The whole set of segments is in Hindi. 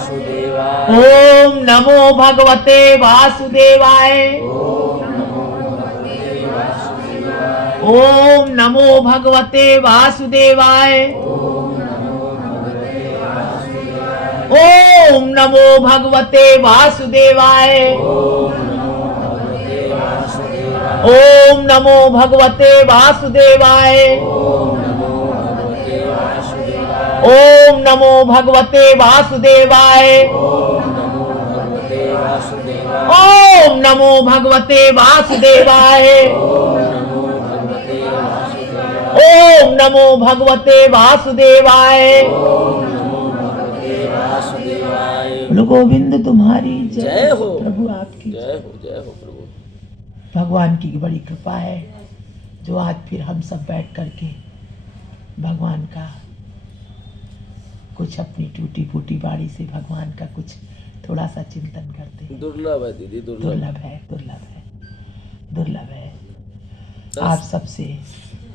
वासुदेवाय। ओम नमो भगवते वासुदेवाय। ओम नमो भगवते वासुदेवाय। ओम नमो भगवते वासुदेवाय। ओम नमो भगवते वासुदेवाय। ओम नमो भगवते वासुदेवाय। ओम नमो भगवते वासुदेवाय। ओम नमो भगवते वासुदेवाय। बोलो गोविंद तुम्हारी जय हो। प्रभु आपकी जय हो प्रभु। भगवान की बड़ी कृपा है जो आज फिर हम सब बैठ करके भगवान का कुछ अपनी टूटी फूटी बाड़ी से भगवान का कुछ थोड़ा सा चिंतन करते हैं। दुर्लभ है दीदी, दुर्लभ है। आप सबसे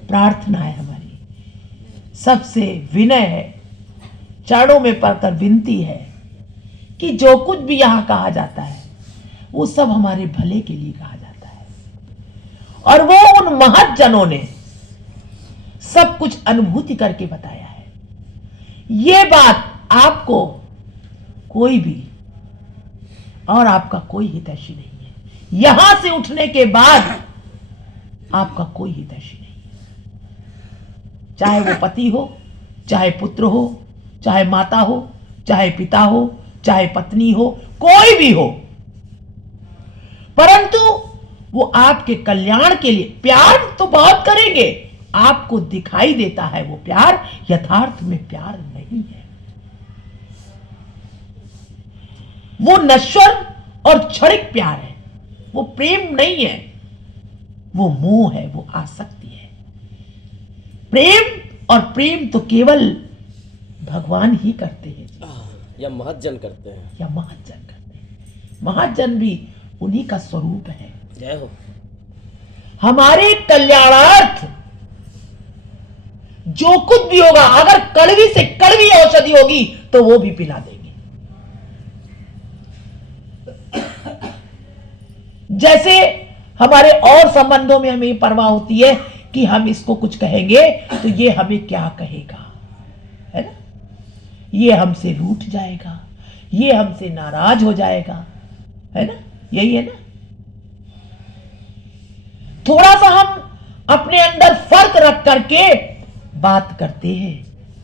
प्रार्थना है, हमारी सबसे विनय है, चरणों में पड़कर विनती है कि जो कुछ भी यहाँ कहा जाता है वो सब हमारे भले के लिए कहा जाता है। और वो उन महत जनों ने सब कुछ अनुभूति करके बताया है। ये बात आपको कोई भी और आपका कोई हितैषी नहीं है। यहां से उठने के बाद आपका कोई हितैषी नहीं है, चाहे वो पति हो, चाहे पुत्र हो, चाहे माता हो, चाहे पिता हो, चाहे पत्नी हो, कोई भी हो, परंतु वो आपके कल्याण के लिए प्यार तो बहुत करेंगे। आपको दिखाई देता है वो प्यार, यथार्थ में प्यार नहीं है। वो नश्वर और क्षणिक प्यार है, वो प्रेम नहीं है, वो मोह है, वो आसक्ति है। प्रेम तो केवल भगवान ही करते हैं या महज्जन करते हैं, महज्जन भी उन्हीं का स्वरूप है। जय हो। हमारे कल्याणार्थ जो कुछ भी होगा, अगर कड़वी से कड़वी औषधि होगी तो वो भी पिला देंगे। जैसे हमारे और संबंधों में हमें परवाह होती है कि हम इसको कुछ कहेंगे तो ये हमें क्या कहेगा, है ना, ये हमसे रूठ जाएगा, ये हमसे नाराज हो जाएगा, है ना, यही है ना। थोड़ा सा हम अपने अंदर फर्क रख करके बात करते हैं,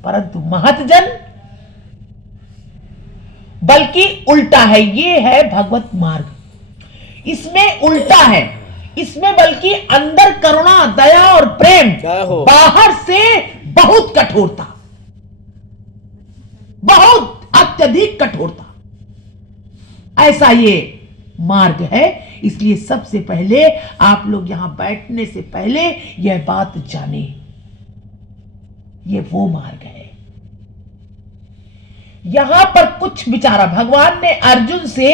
परंतु महतजन बल्कि उल्टा है। ये है भगवत मार्ग, इसमें उल्टा है, इसमें बल्कि अंदर करुणा, दया और प्रेम, बाहर से बहुत कठोरता, बहुत अत्यधिक कठोरता, ऐसा ये मार्ग है। इसलिए सबसे पहले आप लोग यहां बैठने से पहले यह बात जाने, ये वो मार्ग है। यहां पर कुछ विचारा भगवान ने अर्जुन से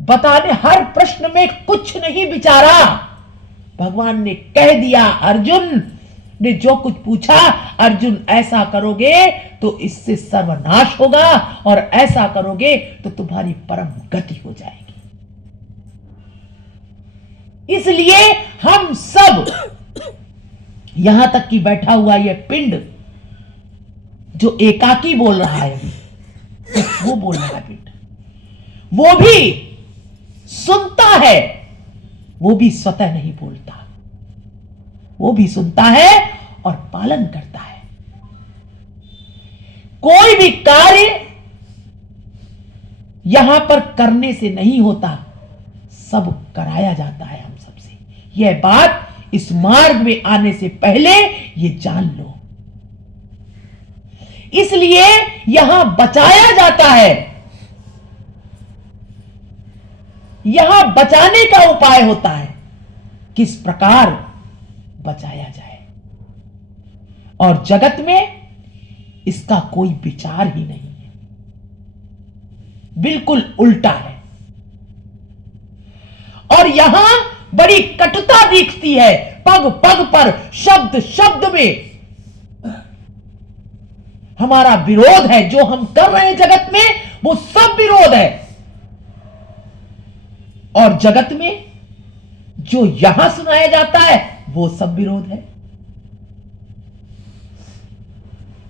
बताने, हर प्रश्न में कुछ नहीं विचारा, भगवान ने कह दिया। अर्जुन ने जो कुछ पूछा, अर्जुन ऐसा करोगे तो इससे सर्वनाश होगा और ऐसा करोगे तो तुम्हारी परम गति हो जाएगी। इसलिए हम सब यहां तक कि बैठा हुआ यह पिंड जो एकाकी बोल रहा है, वो बोल रहा है पिंड, वो भी सुनता है, वो भी स्वतः नहीं बोलता, वो भी सुनता है और पालन करता है। कोई भी कार्य यहां पर करने से नहीं होता, सब कराया जाता है हम सबसे। यह बात इस मार्ग में आने से पहले ये जान लो। इसलिए यहां बचाया जाता है, यहां बचाने का उपाय होता है, किस प्रकार बचाया जाए। और जगत में इसका कोई विचार ही नहीं है, बिल्कुल उल्टा है। और यहां बड़ी कटुता दिखती है, पग पग पर, शब्द शब्द में हमारा विरोध है। जो हम कर रहे हैं जगत में वो सब विरोध है। और जगत में जो यहां सुनाया जाता है वो सब विरोध है।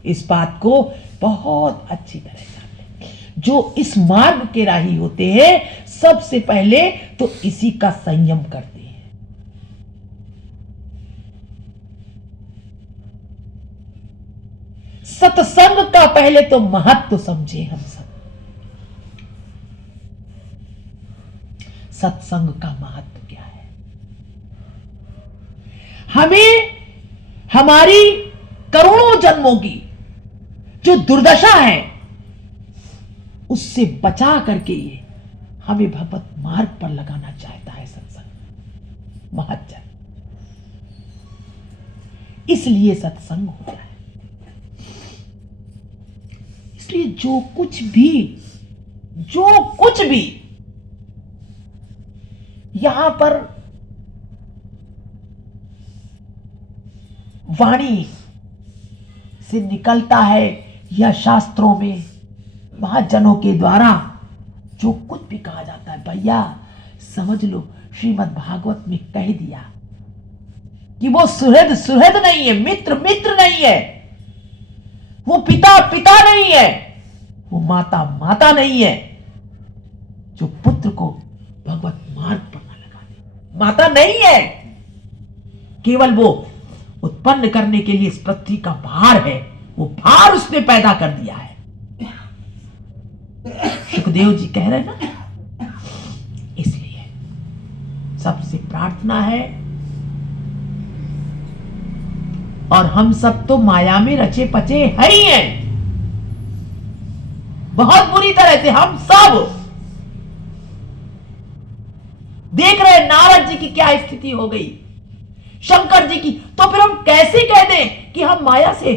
इस बात को बहुत अच्छी तरह जानते हैं। जो इस मार्ग के राही होते हैं सबसे पहले तो इसी का संयम करते हैं। सत्संग का पहले तो महत्व समझे हम सब। सत्संग का महत्व क्या है? हमें हमारी करोड़ों जन्मों की जो दुर्दशा है उससे बचा करके ये हमें भगवत मार्ग पर लगाना चाहता है सत्संग, महत्जन। इसलिए सत्संग होता है। इसलिए जो कुछ भी यहां पर वाणी से निकलता है या शास्त्रों में महाजनों के द्वारा जो कुछ भी कहा जाता है, भैया समझ लो श्रीमद् भागवत में कह दिया कि वो सुहृद सुहृद नहीं है, मित्र मित्र नहीं है, वो पिता पिता नहीं है, वो माता माता नहीं है। जो पुत्र को भगवत मार्ग पर न लगा दे, माता नहीं है, केवल वो उत्पन्न करने के लिए इस पृथ्वी का भार है। वो भार उसने पैदा कर दिया है। सुखदेव जी कह रहे ना, इसलिए सबसे प्रार्थना है। और हम सब तो माया में रचे पचे है ही हैं, बहुत बुरी तरह से। हम सब देख रहे हैं नारद जी की क्या स्थिति हो गई, शंकर जी की। तो फिर हम कैसे कह दें कि हम माया से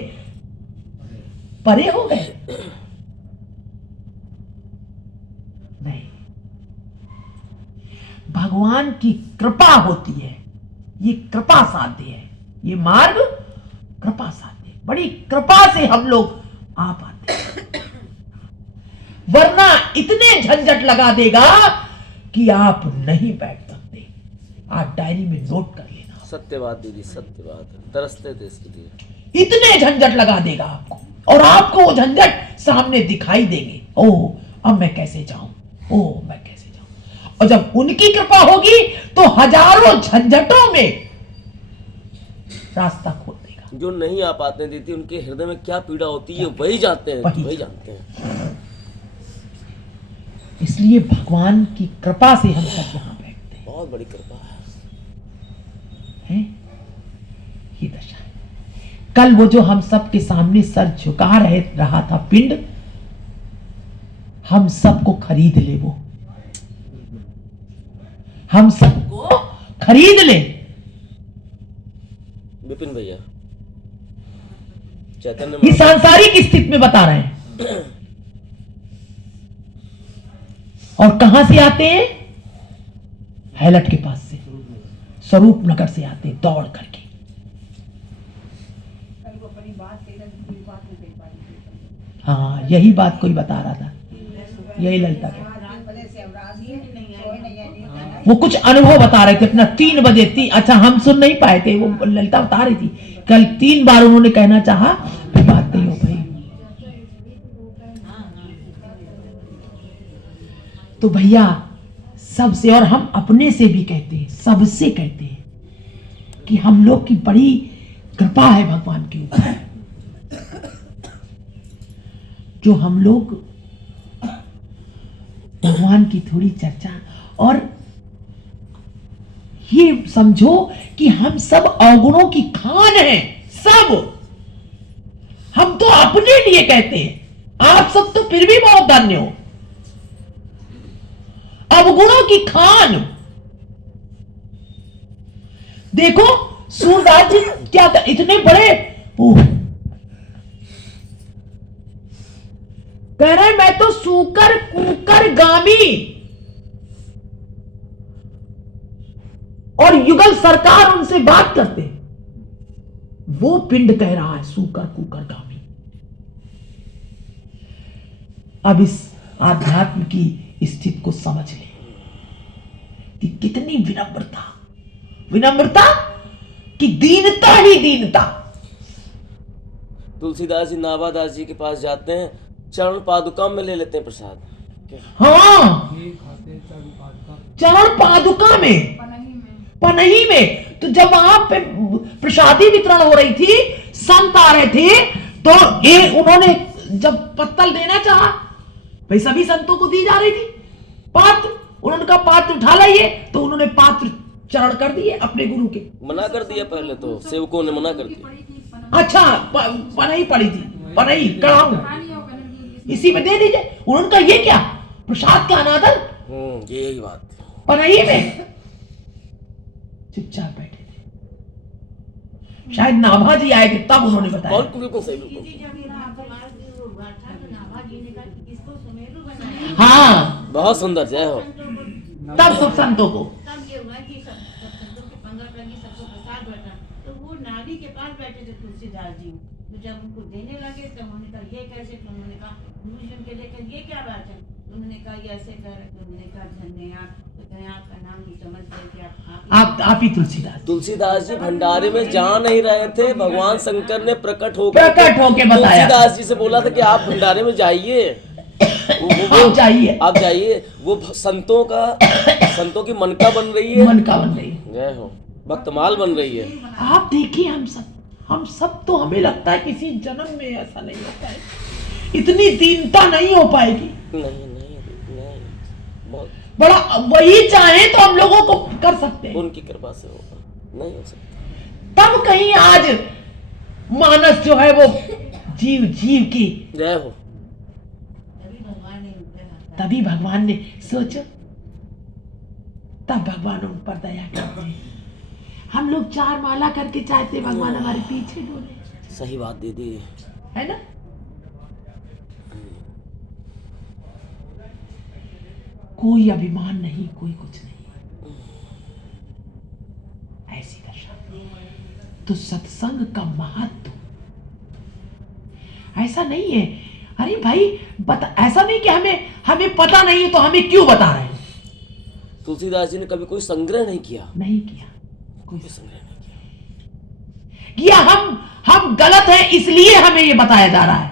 परे हो गए? नहीं, भगवान की कृपा होती है। ये कृपा साध्य है, ये मार्ग कृपा साध्य है। बड़ी कृपा से हम लोग आ पाते हैं, वरना इतने झंझट लगा देगा कि आप नहीं बैठ सकते। आप डायरी में नोट कर लेना। सत्य बात दीदी, सत्य बात। तरसते थे इसके लिए। इतने झंझट लगा देगा आपको, और आपको वो झंझट सामने दिखाई देंगे। ओह, अब मैं कैसे जाऊं, ओह मैं कैसे जाऊं। और जब उनकी कृपा होगी तो हजारों झंझटों में रास्ता खोल देगा। जो नहीं आ पाते दीदी, उनके हृदय में क्या पीड़ा होती है वही जानते हैं, वही जानते हैं। इसलिए भगवान की कृपा से हम सब यहां बैठते हैं। बहुत बड़ी कृपा है। ये दशा है। कल वो जो हम सब के सामने सर झुका रहा था पिंड, हम सबको खरीद ले। वो हम सबको खरीद ले। विपिन भैया चैतन्य ये सांसारिक स्थिति में बता रहे हैं। और कहां से आते हैं? हैलट के पास से, स्वरूप नगर से आते हैं दौड़ करके। हाँ, यही बात कोई बता रहा था, यही ललिता का। वो कुछ अनुभव बता रहे थे अपना। 3 बजे अच्छा हम सुन नहीं पाए थे, वो ललिता बता रही थी। कल 3 बार उन्होंने कहना चाहा, फिर बात नहीं हो पाई। तो भैया सबसे, और हम अपने से भी कहते हैं, सबसे कहते हैं कि हम लोग की बड़ी कृपा है भगवान के ऊपर, जो हम लोग भगवान की थोड़ी चर्चा। और ये समझो कि हम सब अवगुणों की खान हैं, सब। हम तो अपने लिए कहते हैं, आप सब तो फिर भी बहुत धन्य हो। अवगुणों की खान। देखो सूरदास जी क्या इतने बड़े कह रहे, मैं तो सूकर कुकर गामी। और युगल सरकार उनसे बात करते, वो पिंड कह रहा है सूकर कुकर गामी। अब इस आध्यात्म की स्थिति को समझ ले कि कितनी विनम्रता, विनम्रता की दीनता ही दीनता। तुलसीदास जी नाभादास जी के पास जाते हैं, चरण पादुका में ले लेते हैं प्रसाद। हाँ, चरण पादुका में, पनही में। तो जब वहां पे प्रसादी वितरण हो रही थी, संत आ रहे थे, तो ये उन्होंने जब पत्तल देना चाहा, भाई सभी संतों को दी जा रही थी पात्र, उन्होंने कहा पात्र उठा लाइए, तो उन्होंने पात्र चरण कर दिए अपने गुरु के। मना कर दिया पहले तो, सेवकों ने मना कर दिया। अच्छा, पनही पड़ी थी, पनही कड़ाऊ, इसी में दे दीजिए। उन्होंने कहा ये क्या, प्रसाद का अनादर। यही बात। पनही में चुपचाप बैठे थे, शायद नाभा जी आए थे तब उन्होंने बताया। बिल्कुल सही, बिल्कुल। हाँ, बहुत सुंदर, जय हो। तब सब संतों को तो वो नारी के पास बैठे थे तुलसीदास जी, तो जब उनको देने लगे तो उन्होंने कहा ये कैसे, तो उन्होंने कहा भूषण के लेकर ये क्या बात है, उन्होंने कहा ये ऐसे कर, उन्होंने कहा धन्य आप, तो कहें आपका नाम भी समझ गए कि आप ही तुलसीदास। तुलसीदास जी भंडारे में जा नहीं रहे थे, भगवान शंकर ने प्रकट होके बताया। तुलसीदास जी से बोला था कि आप भंडारे में जाइए, आप जाइए। वो संतों की मनका बन रही है, जय हो, भक्तमाल बन रही है। आप देखिए, हम सब तो हमें लगता है किसी जन्म में ऐसा नहीं होता है, इतनी दीनता नहीं हो पाएगी। नहीं, बहुत बड़ा वही चाहे तो हम लोगों को कर सकते हैं, उनकी कृपा से होगा, नहीं हो सकता। तब कहीं आज मानस जो है वो जीव की, जय हो, तभी भगवान ने सोचो, तब भगवान उन पर दया करते हैं। हम लोग 4 माला करके चाहते भगवान हमारे पीछे डोले। सही बात दीदी, है ना। कोई अभिमान नहीं, कोई कुछ नहीं, ऐसी दशा। तो सत्संग का महत्व ऐसा नहीं है, अरे भाई ऐसा नहीं कि हमें पता नहीं है तो हमें क्यों बता रहे हैं। तुलसीदास जी ने कभी कोई संग्रह नहीं किया, कोई संग्रह नहीं किया। हम गलत हैं इसलिए हमें ये बताया जा रहा है।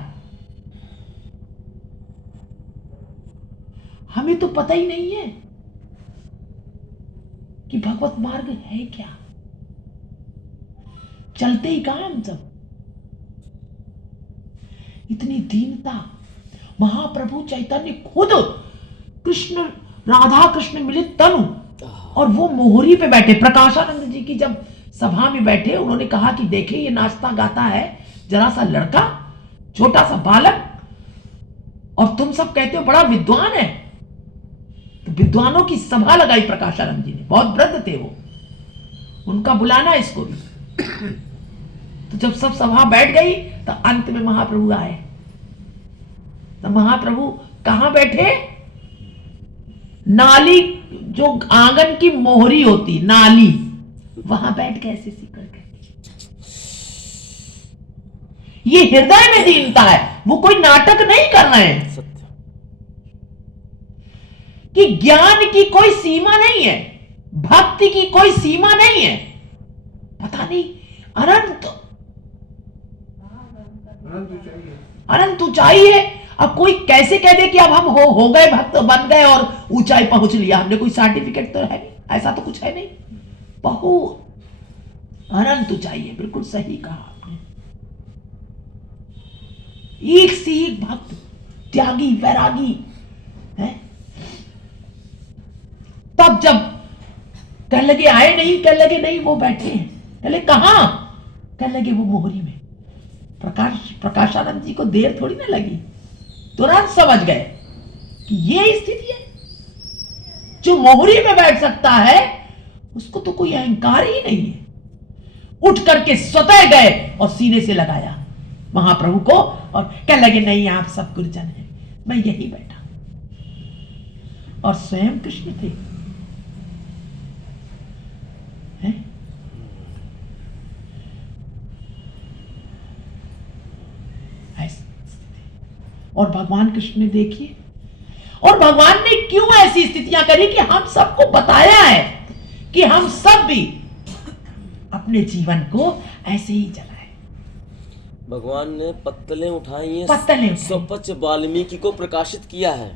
हमें तो पता ही नहीं है कि भगवत मार्ग है क्या, चलते ही कहां हम सब। इतनी दीनता, महाप्रभु चैतन्य खुद कृष्ण, राधा कृष्ण मिलित तनु, और वो मोहरी पे बैठे। प्रकाशानंद जी की जब सभा में बैठे, उन्होंने कहा कि देखिए ये नाचता गाता है जरा सा लड़का, छोटा सा बालक, और तुम सब कहते हो बड़ा विद्वान है। तो विद्वानों की सभा लगाई प्रकाशानंद जी ने, बहुत वृद्ध थे वो, उनका बुलाना इसको भी। तो जब सब सभा बैठ गई तो अंत में महाप्रभु आए। तो महाप्रभु कहां बैठे, नाली जो आंगन की मोहरी होती, नाली, वहां बैठ के ऐसे सीकर के। ये हृदय में दीनता है, वो कोई नाटक नहीं कर रहे हैं। सत्य कि ज्ञान की कोई सीमा नहीं है, भक्ति की कोई सीमा नहीं है, पता नहीं अनंत ऊंचाई है। अब कोई कैसे कह दे कि अब हम हो गए भक्त, बन गए और ऊंचाई पहुंच लिया हमने, कोई सर्टिफिकेट तो है नहीं, ऐसा तो कुछ है नहीं। बहुत अनंत ऊंचाई है, बिल्कुल सही कहा आपने। एक से एक भक्त, त्यागी, वैरागी है। तब जब कह लगे आए नहीं, कह लगे नहीं वो बैठे हैं, कह लगे कहां, कह लगे वो मोहरी में। प्रकाशानंद जी को देर थोड़ी ना लगी, तुरंत समझ गए कि ये स्थिति है। जो मोहरी में बैठ सकता है उसको तो कोई अहंकार ही नहीं है। उठ करके स्वतः गए और सीने से लगाया महाप्रभु को, और कह लगे नहीं आप सब गुरुजन हैं, मैं यही बैठा। और स्वयं कृष्ण थे, हैं? और भगवान कृष्ण ने देखिए और भगवान ने क्यों ऐसी स्थितियां करी कि हम सबको बताया है कि हम सब भी अपने जीवन को ऐसे ही चलाएं। भगवान ने पत्तलें उठाई पत्तलें हैं, उठाई। स्वपच वाल्मीकि को प्रकाशित किया है।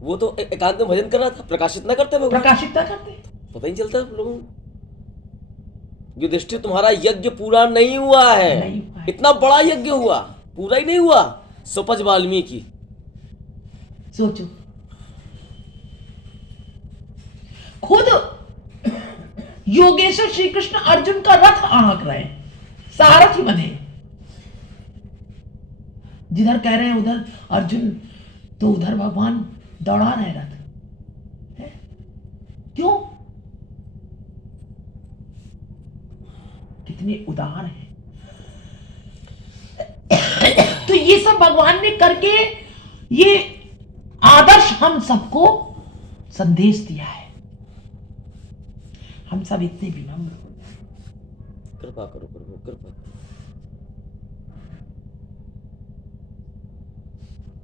वो तो एकांत में भजन कर रहा था, प्रकाशित ना करते भगवान, प्रकाशित ना करते। पता ही नहीं चलता लोगों को। युधिष्ठिर तुम्हारा यज्ञ पूरा नहीं हुआ है, नहीं हुआ है। इतना बड़ा यज्ञ हुआ, पूरा ही नहीं हुआ। स्वपच वाल्मीकि, सोचो, खुद योगेश्वर श्री कृष्ण अर्जुन का रथ आंक रहे हैं, सारथी बने, जिधर कह रहे हैं उधर अर्जुन, तो उधर भगवान दौड़ा रहे रथ है? क्यों? कितने उदार हैं। तो ये सब भगवान ने करके ये आदर्श हम सबको संदेश दिया है। हम सब इतने विनम्र हो जाए। कृपा करो प्रभु, कृपा।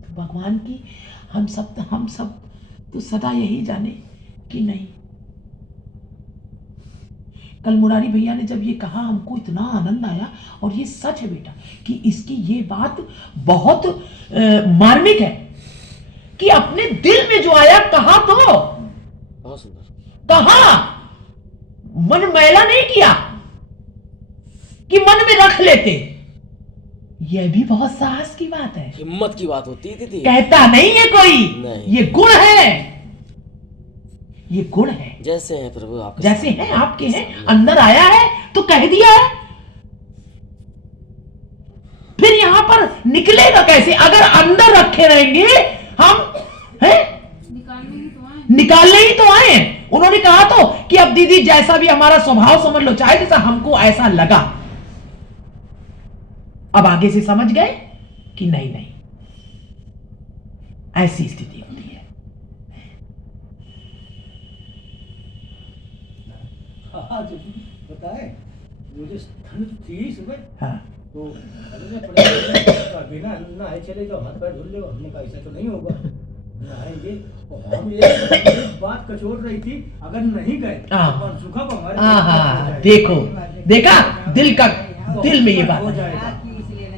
तो भगवान की हम सब तो सदा यही जाने कि नहीं। कल मुरारी भैया ने जब ये कहा, हमको इतना आनंद आया, और ये सच है बेटा कि इसकी ये बात बहुत मार्मिक है कि अपने दिल में जो आया कहा, तो बहुत सुंदर कहा, मन मैला नहीं किया कि मन में रख लेते। यह भी बहुत साहस की बात है, हिम्मत की बात होती है दीदी। कहता नहीं है कोई, नहीं। ये गुण है, ये गुण है। जैसे हैं प्रभु आपके, जैसे हैं आपके हैं, अंदर आया है तो कह दिया है। फिर यहां पर निकलेगा कैसे? अगर अंदर रखे रहेंगे हम, हैं? निकालने ही तो आए हैं। उन्होंने कहा तो कि अब दीदी जैसा भी हमारा स्वभाव समझ लो, चाहे जैसा हमको ऐसा लगा। अब आगे से समझ गए कि नहीं नहीं, ऐसी स्थिति होती है। आज बताए मुझे ठंड थी सुबह, हाँ, तो बिना नहाए चले जाओ, हाथ पैर धुल लो। हमने कहा ऐसा तो नहीं होगा, नहाएंगे। और हम एक बात कचोट रही थी, अगर नहीं गए तो सूखा को हमारे हाँ, देखो, देखा, दिल में ये बात हो है, जाएगा,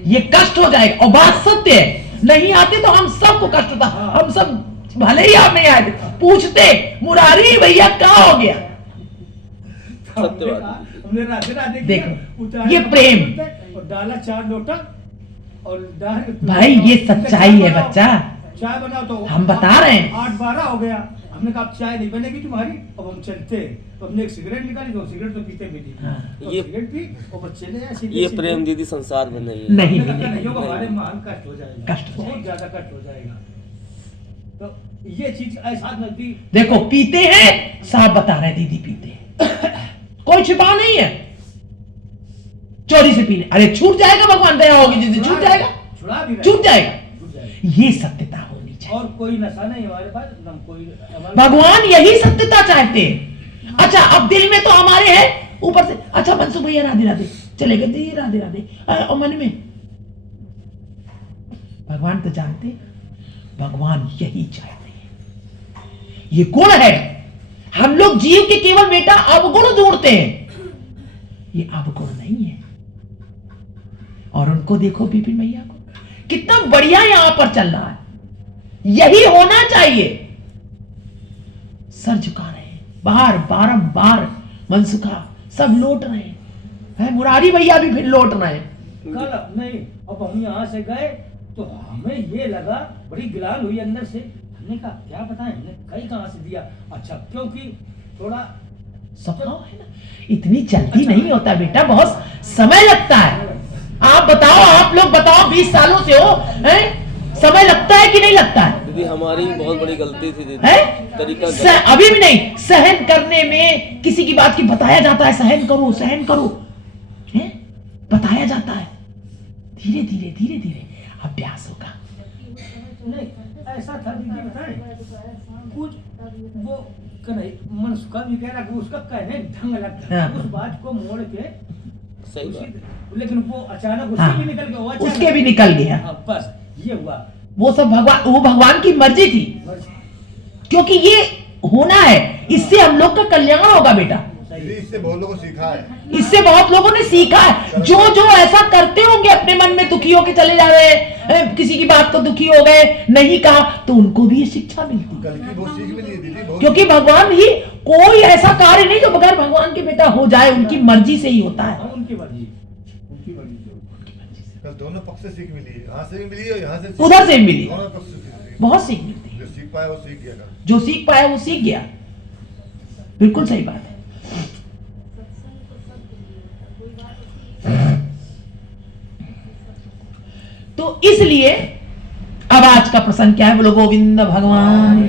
ये कष्ट हो जाएगा। और बात सत्य है, नहीं आते तो हम सबको कष्ट होता। हम सब भले ही आप नहीं आए थे, पूछते मुरारी भैया कहाँ हो गया। हमने राधे राधे देखो, ये प्रेम, और डाला 4 लोटा, और भाई ये सच्चाई है बच्चा। चाय बनाओ तो हम बता रहे हैं। 8-12 हो गया। हमने कहा चाय नहीं बनेगी तुम्हारी, अब हम चलते। तो हमने एक सिगरेट निकाली, तो सिगरेट तो पीते भी नहीं। तो ये सिगरेट पी और चले जाए सीधे ये सीधे। प्रेम दीदी संसार में नहीं है। नहीं नहीं होगा, हमारे महान कष्ट हो जाएगा, कष्ट हो बहुत ज्यादा कष्ट हो जाएगा। तो ये चीज ऐसा नजदीक, देखो, पीते हैं, साहब बता रहे हैं दीदी पीते हैं, कोई छिपा नहीं है। चोरी से पीने, अरे छूट जाएगा, भगवान दया होगी जिस दिन छूट जाएगा, छुड़ा भी छूट जाएगा। छूट जाएगा। ये सत्यता होनी चाहिए। और कोई नशा नहीं हमारे पास, न कोई भगवान यही सत्यता चाहते हैं। अच्छा, अब दिल में तो हमारे है, ऊपर से अच्छा मनसुख भैया राधे राधे चले गए, दी राधे राधे, और मन में भगवान तो जानते, भगवान यही चाहते हैं। ये गुण है। हम लोग जीव के केवल बेटा अवगुण ढूंढते हैं, ये अवगुण नहीं है। और उनको देखो, बिपिन भैया को कितना बढ़िया यहां पर चल रहा है। यही होना चाहिए। सर झुका रहे हैं, बारंबार मनसुखा सब लौट रहे हैं, मुरारी भैया भी फिर लौट रहे हैं। कल नहीं, अब हम यहाँ से गए तो हमें ये लगा, बड़ी गिलान हुई अंदर से। हमने कहा क्या बताएं, हमने कहीं कहाँ से दिया। अच्छा, क्योंकि थोड़ा स्वभाव है ना, इतनी जल्दी नहीं होता बेटा, बहुत समय लगता है। आप बताओ, आप लोग बताओ, 20 सालों से हो, हैं? समय लगता है कि नहीं लगता है? दीदी हमारी बहुत बड़ी गलती थी दीदी, है? तरीका अभी भी नहीं। सहन करने में किसी की बात की बताया जाता है, सहन करो, सहन करो, है? बताया जाता है। धीरे धीरे धीरे धीरे अभ्यास होगा। नहीं, ऐसा था दीदी, बताएं कुछ वो कहीं मनसुखा भी कह रहा कि उसका कहने ढंग लगता है, उस बात को मोड़ के सही बात। लेकिन वो अचानक उसके हाँ, भी निकल गया, वो अचानक उसके भी निकल गया। हाँ, बस ये हुआ। वो सब वो भगवान की मर्जी थी, क्योंकि ये होना है, इससे हम लोग का कल्याण होगा बेटा। इससे बहुत लोगों को सीखा है, इससे बहुत लोगों ने सीखा है। जो जो ऐसा करते होंगे, अपने मन में दुखी होकर चले जा रहे हैं, किसी की बात को दुखी हो गए, नहीं कहा, तो उनको भी ये शिक्षा मिलती। कल की बहुत सीख मिली है दीदी, बहुत। क्योंकि भगवान ही, कोई ऐसा कार्य नहीं जो बगैर भगवान के बेटा हो जाए, उनकी मर्जी से ही होता है। उनकी मर्जी कल दोनों पक्ष से सीख मिली है, यहाँ से भी मिली और यहाँ से उधर से भी मिली, दोनों पक्ष से सीख मिली। बहुत सीख मिलती है। जो सीख पाया वो सीख गया कल। जो सीख पाया वो सीख गया, बिल्कुल सही बात है। तो इसलिए अब आज का प्रसंग क्या है, बोलो गोविंद भगवान